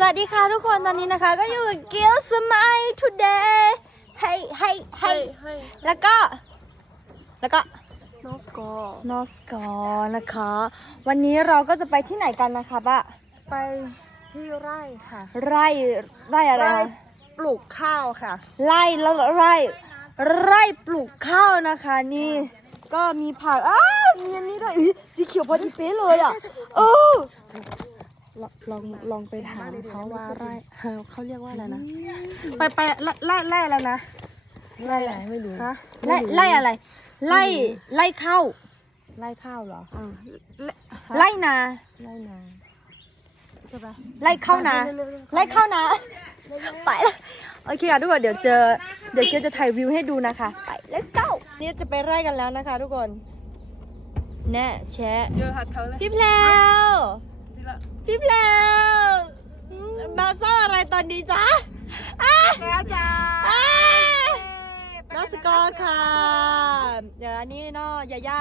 สวัสดีค่ะทุกคนตอนนี้นะคะ ก็อยู่กับเกียวสมัย today ให้ให้ให้แล้วก็แล้วก็นอสกอร์นอสกอนะคะ วันนี้เราก็จะไปที่ไหนกันนะคะป้าไปที่ไร่ค่ะ ไร่ไร่อะไรไร่คะปลูกข้าวค่ะ ไร่แล้วไร่ ไร่ปลูกข้าวนะคะ นี่ก็มีผักอ้าวมีอันนี้ด้วยอีสีเขียวพอดีเป๊ะเลยอะเออ ลองลองลองไปถามเขาว่าไร่เออเขาเรียกว่าอะไรนะ ไปไปไล่ไล่ไล่แล้วนะไร่อะไรไม่รู้ฮะไล่ไล่อะไร ไล่ไล่ข้าวไร่ข้าวเหรอไล่นาไร่นาใช่ปะไล่เข้านาไล่เข้านาไปละโอเคค่ะทุกคนเดี๋ยวเจอเดี๋ยวเกียวจะถ่ายวิวให้ดูนะคะไป let's go นี่จะไปไล่กันแล้วนะคะ ทุกคนแน่แชะเยอะหัดเธอเลยพี่แพลว พี่แพลวมาซ่าอะไรตอนนี้จ๊ะอะแม่จ้าอะนักสกอร์ค่ะ เดี๋ยวอันนี้เนาะยาย่า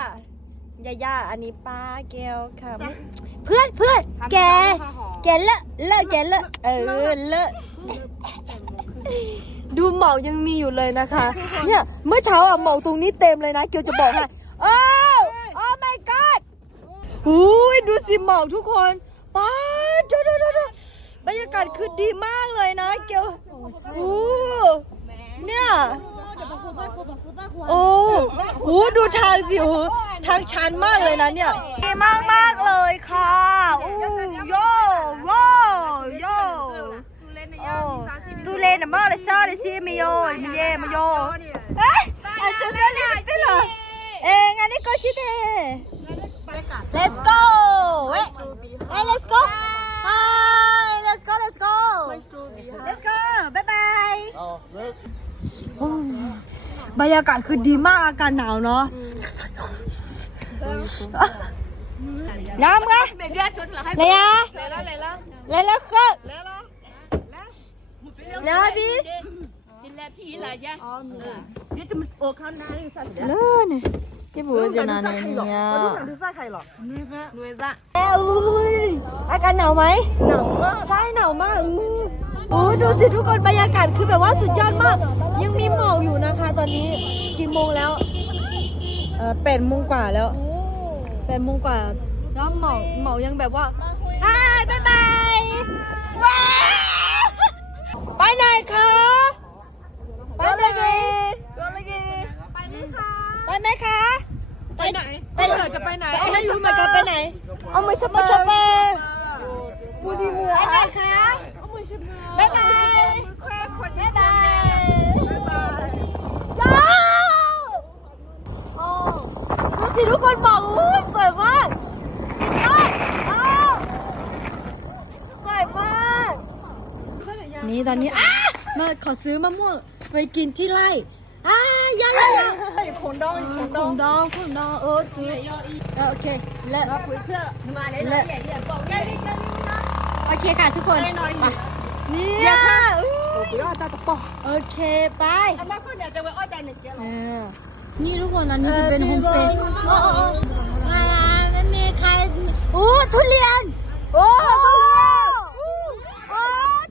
ยาย่าอันนี้ป้าเกลค่ะไม่เพื่อนเพื่อนแก แกเลอะเลอะแกเลอะเออเลอะดูเหมายังมีอยู่เลยนะคะ เนี่ยเมื่อเช้าอะเหมาตรงนี้เต็มเลยนะ เกียวจะบอกให้โอ้โอ้ my god หูยดูสิเหมาทุกคน ป้าดี๋ดี๋ดี๋บรรยากาศคือดีมากเลยนะ เกียวอู้เนี่ยโอ้โหดูทางสิวทางชันมากเลยนะเนี่ยดีมากมากเลยค่ะอู้โยโยโยตูเล่นมากเลยซ่าเลยซีมิโยมิเยมิโยเอ๊ะอาจจะได้ลิฟต์เหรอเอ็งอันนี้ก็ชิเด Let's go เว้ hey, let's go. Hi, let's go, let's go. Let's go. Bye bye. โอ้บรรยากาศคือดีมากอากาศหนาวเนาะน้ำไงเลยอะเลยแล้วก็แล้วพี่นี่จะมันโอข้าวนาสั่นเลิศเนี่ย พี่บัวจะนานเนี่ยดูดูซ่าใครหรอนี่ซะดูซ่าแอ้วอากาศหนาวไหมหนาวมากใช่หนาวมากอู้โอ้ดูสิทุกคนบรรยากาศคือแบบว่าสุดยอดมาก ยังมีหมอกอยู่นะคะ ตอนนี้กี่โมงแล้วเออแปดโมงกว่าแล้วแปดโมงกว่าแล้วหมอกหมอกยังแบบว่าอ้ายบายบายว้าวไปไหนคะไปไหน ก็เลยกีไปไหมคะ ไปไหมคะ ไปไหนไปจะไปไหน ไม่รู้เหมือนกันไปไหน เอามือชับมาชับมา พูดที่มือ ไปไหนคะ เอามือชิบมือ บ๊ายบาย มือแควคน บ๊ายบาย บาย ว้าวโอ้ดู สิทุกคนบอกอุ้ยสวยมากสุดยอดอ้าวสวยมาก นี่ตอนนี้อ้ามาขอซื้อมะม่วงไปกินที่ไร่อ้ายายายาอีกคนดองอีกคนขดอองงดองของดองเออจุ๊ยเออโอเคและมาคุยเพื่อมาได้เลยอย่าบอกได้เลยกันโอเคค่ะทุกคนไปหน่อยไปนี่อย่าค่ะอู้โอ้ยตาตะปอโอเคไปอามาคนเดียวจะไว้อ้อยใจหนึ่งเดียว เออ นี่ทุกคนอันนี้จะเป็นโฮมสเตย์โอ้โอ้มาไม่มีใครโอ้ทุเรียน โอ้ทุเรียน โอ้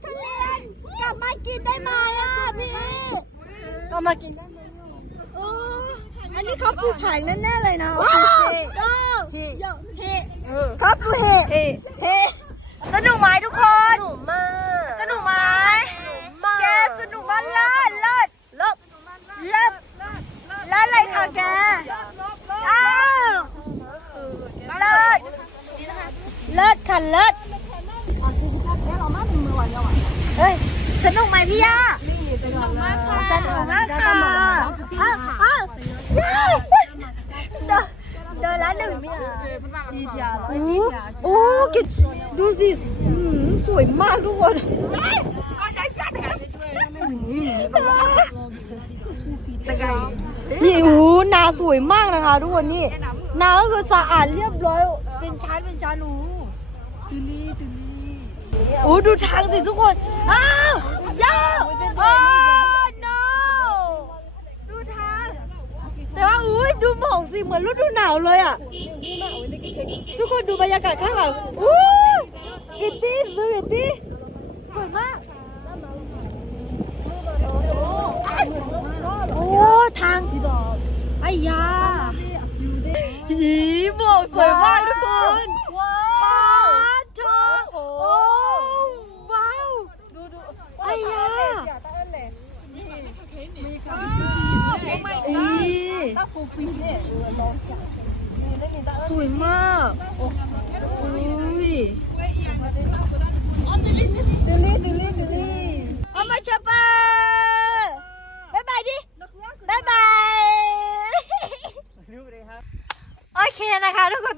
ทุเรียน กลับมากินได้ไหมอะพี่ก็มากินได้ไหมโอ้อันนี้เขาปลูกผักแน่ๆเลยนะว้าวโอ้โยเฮเออครับปลูกเฮเฮ้เฮสนุกไหมทุกคนหนูมาก สนุกไหมแกสนุกมากเลิศเลิศเลิศเลิศ เลิศเลยค่ะแกอ้าวเลิศเลิศค่ะเลิศเฮ้ยสนุกไหมพี่ย่าสนุกมากค่ะสนุกมากค่ะอ้าวอ้าวเย้เดินเดินละหนึ่งโอ้โอ้กิดูสิสวยมากทุกคน สวยมากนะคะ ทุกคนนี่นาก็คือสะอาดเรียบร้อย เป็นชั้นเป็นชั้นหนูดูนี่ดูนี่โอ้ดูทางสิทุกคน อ้าวยาวโอ้ no ดูทาง แต่ว่าอุ้ยดูหมองสิเหมือนฤดูหนาวเลยอะ ทุกคนดูบรรยากาศข้างหลังอู้กิตตี้ดูกิตตีสวยมากโอ้ทาง อ้ยาหีบอกสวยมากทุกคน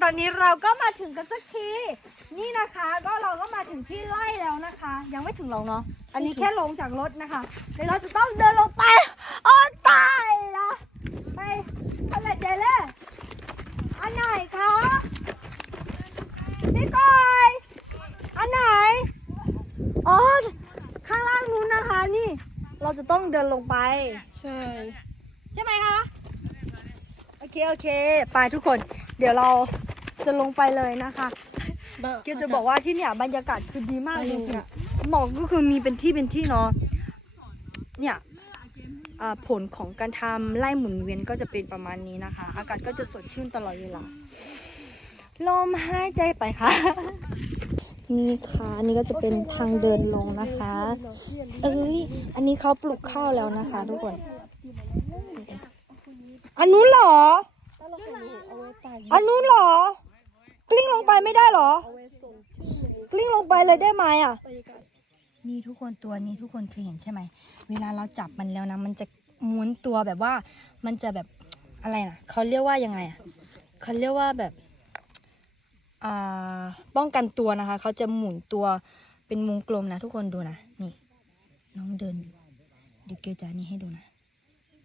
ตอนนี้เราก็มาถึงกันสักที นี่นะคะ ก็เราก็มาถึงที่ไร่แล้วนะคะ ยังไม่ถึงหรอกเนาะ อันนี้แค่ลงจากรถนะคะ เดี๋ยวเราจะต้องเดินลงไป โอ้ตายละไปอะไรเจเล่อันไหนคะพี่กอยอันไหน อ๋อ ข้างล่างนู้นนะคะ นี่ เราจะต้องเดินลงไป ใช่ ใช่ไหมคะ โอเค โอเค ไปทุกคน เดี๋ยวเรา จะลงไปเลยนะคะเกียวจะบอกว่าที่เนี่ยบรรยากาศคือดีมากจริงๆอะหมอกก็คือมีเป็นที่เป็นที่เนาะ เนี่ยอ่าผลของการทำไล่หมุนเวียนก็จะเป็นประมาณนี้นะคะ อากาศก็จะสดชื่นตลอดเวลา ลมหายใจไปค่ะ นี่ค่ะอันนี่ก็จะเป็นทางเดินลงนะคะ เอ้ย อันนี้เขาปลูกข้าวแล้วนะคะ ทุกคน อันนู้นเหรอ อันนู้นเหรอ กลิ้งลงไปไม่ได้เหรอ กลิ้งลงไปเลยได้ไหมอะ นี่ทุกคนตัวนี้ทุกคนเคยเห็นใช่ไหม เวลาเราจับมันแล้วนะ มันจะหม้วนตัวแบบว่า มันจะแบบอะไรนะเขาเรียกว่ายังไงอะเขาเรียกว่าแบบอ่าป้องกันตัวนะคะ เขาจะหมุนตัวเป็นวงกลมนะ ทุกคนดูนะ นี่ น้องเดินเดี๋ยวเกจะนี่ให้ดูนะ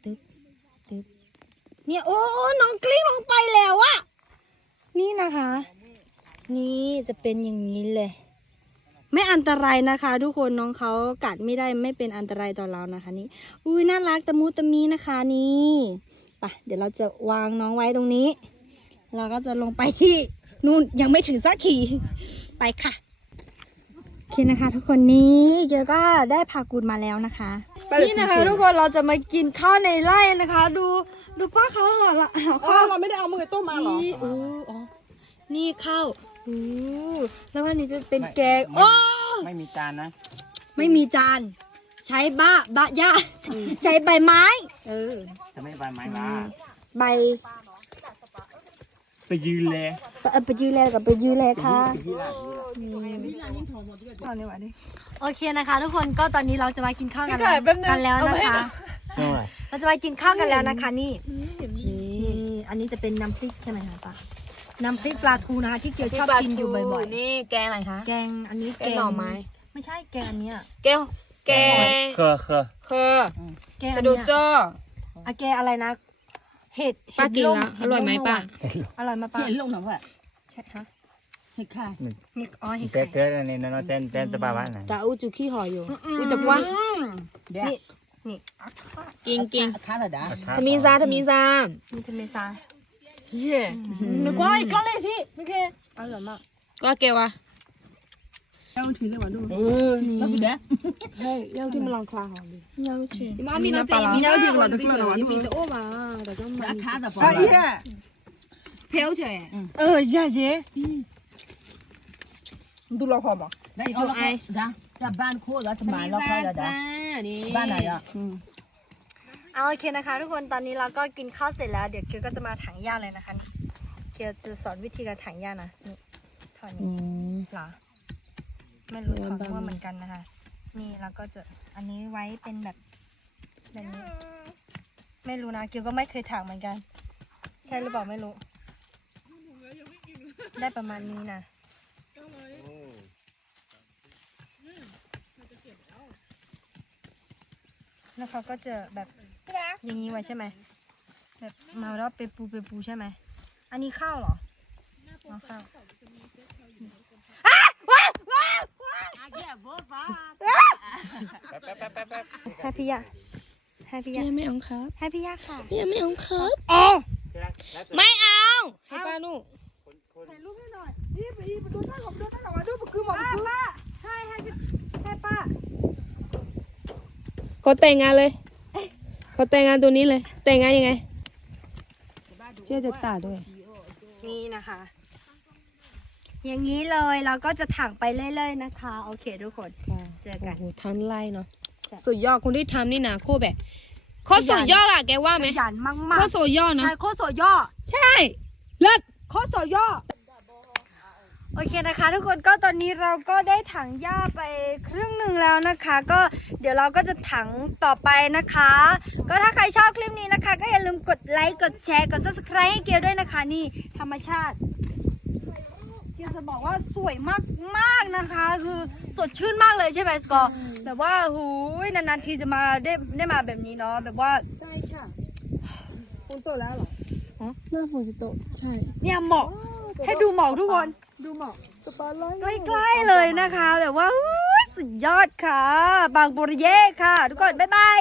ตึ๊บ ตึ๊บ เนี่ย โอ้โอ้น้องกลิ้งลงไปแล้วอะ นี่นะคะ นี่จะเป็นอย่างนี้เลย ไม่อันตรายนะคะ ทุกคนน้องเขากัดไม่ได้ไม่เป็นอันตรายต่อเรานะคะ นี่ อุ้ยน่ารักตะมูตะมีนะคะนี่ไปเดี๋ยวเราจะวางน้องไว้ตรงนี้ เราก็จะลงไปที่นู่นยังไม่ถึงสักทีไปค่ะโอเคนะคะ ทุกคนนี้เกียวก็ได้พากูดมาแล้วนะคะนี่นะคะ ทุกคนเราจะมากินข้าวในไร่นะคะ ดูดูพ่อเขาห่อละห่อข้าข้าววเราไม่ได้เอามือต้มมาหรอนี่โอ้อ๋อ นี่ข้าวโอ้แล้ววันนี้จะเป็นแกงโอ้ไม่มีจานนะ ไม่มีจาน ใช้บะบะย่าใช้ใบไม้ เออจะไม่ใบไม้ลาใบไปยืนเลยเออไปยืนแลกับไปยืนแลค่ะไปยืนละโอเคนะคะ ทุกคนก็ตอนนี้เราจะมากินข้าวกันพี่ไก่แป๊บนึงกันแล้วเอานะไว้คะนะใช่ไหมเราจะมากินข้าวกันแล้วนะคะนี่ นี่ อันนี้จะเป็นน้ำพริกใช่ไหมคะป้า น้ำพริกปลาทูนะคะที่เกียวชอบกินอยู่บ่อยนี่แกงอะไรคะ ๆ แกงอันนี้แกงหน่อไม้ ไม่ใช่แกงอันเนี้ยแกงแกงเคอเคอเคอแกงกอัระนดูเนี้ยจ้อ อะแกงอะไรนะ เห็ดป้ากินเห็ดแล้วมอร่อยไหมเดป้า อร่อยมากป้าเห็นลงหน่อยว่าใช่ฮะเห็ดค่ะนี่อ๋อเห็ดเต้ไข่เต้นี่นนเต้นเต้นตะบาบ้านไหนแต่อูจูขี้หอยอยู่อูแต่ว่าเดี๋ยวนี่นี่กินกินข้าวเหรอดาทำมีซาทำมีซามีเทเมซาเย่นึกว่าอีกก้อนเลยสิโอเคอร่อยมากก็เกวะเอา ถือเลยว่ะดูเออแล้วพี่เด้เย้าที่มันลองคลาหอมดิยาวจริงมันมีน้ำใจมีน้ำคนที่เฉยมีแต่โอ้มาแต่ก็มันราคาแต่พออะอีอะเพียวเฉยเอออย่า เย่ดูเราพอบอกได้อีกไอ้ดาจะบ้านโคตรแล้วจะมาแล้วค่อยแล้วดานี่บ้านไหนอะเอาโอเคนะคะ ทุกคนตอนนี้เราก็กินข้าวเสร็จแล้ว เดี๋ยวเกียวก็จะมาถังหญ้าเลยนะคะนี่เกียวจะสอนวิธีการถังหญ้านะนี่ถอนนี้เหรอไม่รู้ถอนมั่วเหมือนกันนะคะ นี่เราก็จะอันนี้ไว้เป็นแบบแบบนี้ ไม่รู้นะเกียวก็ไม่เคยถังเหมือนกัน ใช่หรือเปล่าไม่รู้ ได้ประมาณนี้นะแล้วเขาก็จะแบบ อย่างนี้ไว้ใช่ไหมแบบมาแล้วไปปูไปปูใช่ไหมอันนี้ข้าวเหรออ๋อข้าวอ้าวว้าวว้าวว้าวแป๊บแป๊บแป๊บแป๊บให้พี่ยาให้พี่ยายังไม่เอาครับให้พี่ยาค่ะยังไม่เอาครับอ๋อไม่เอาให้ป้าหนูถ่ายรูปให้หน่อยนี่ไปอีไปดูท่าของดูท่าของดูคือหมอกป้าป้าให้ให้พี่ให้ป้าเขาแต่งงานเลย เขาแต่งงานตัวนี้เลย แต่งงานยังไงเชื่อจะตาด้วย นี่นะคะ อย่างนี้เลยเราก็จะถังไปเรื่อยๆนะคะ โอเคทุกคน เจอกันโอ้โหทั้งไล่เนาะใช่สุดยอดคนที่ทำนี่นะโคตรแบบโคตรสุดยอดอะแกว่าไหมขยันมากโคตรสุดยอดๆเนาะใช่โคตรโสย่อใช่เลิศข้อสอย่อ โอเคนะคะ ทุกคนก็ตอนนี้เราก็ได้ถังหญ้าไปครึ่งหนึ่งแล้วนะคะ ก็เดี๋ยวเราก็จะถังต่อไปนะคะ ก็ถ้าใครชอบคลิปนี้นะคะ ก็อย่าลืมกดไลค์กดแชร์กด subscribe ให้เกียวด้วยนะคะ นี่ธรรมชาติเกียวจะบอกว่าสวยมากมากๆนะคะ คือสดชื่นมากเลยใช่ไหมสกอร์แบบว่าหูยนานๆทีจะมาได้ได้มาแบบนี้เนาะแบบว่าใช่ค่ะฝนตกแล้วเหรอหน้าฝนจะตกใช่เนี่ยหมอกให้ดูหมอกทุกคน ดูหมอกสปาร์ไลท์ใกล้ๆเลยนะคะแบบว่าอุ๊ยสุดยอดค่ะ บางปุริเย่ค่ะ ทุกคน บ๊ายบาย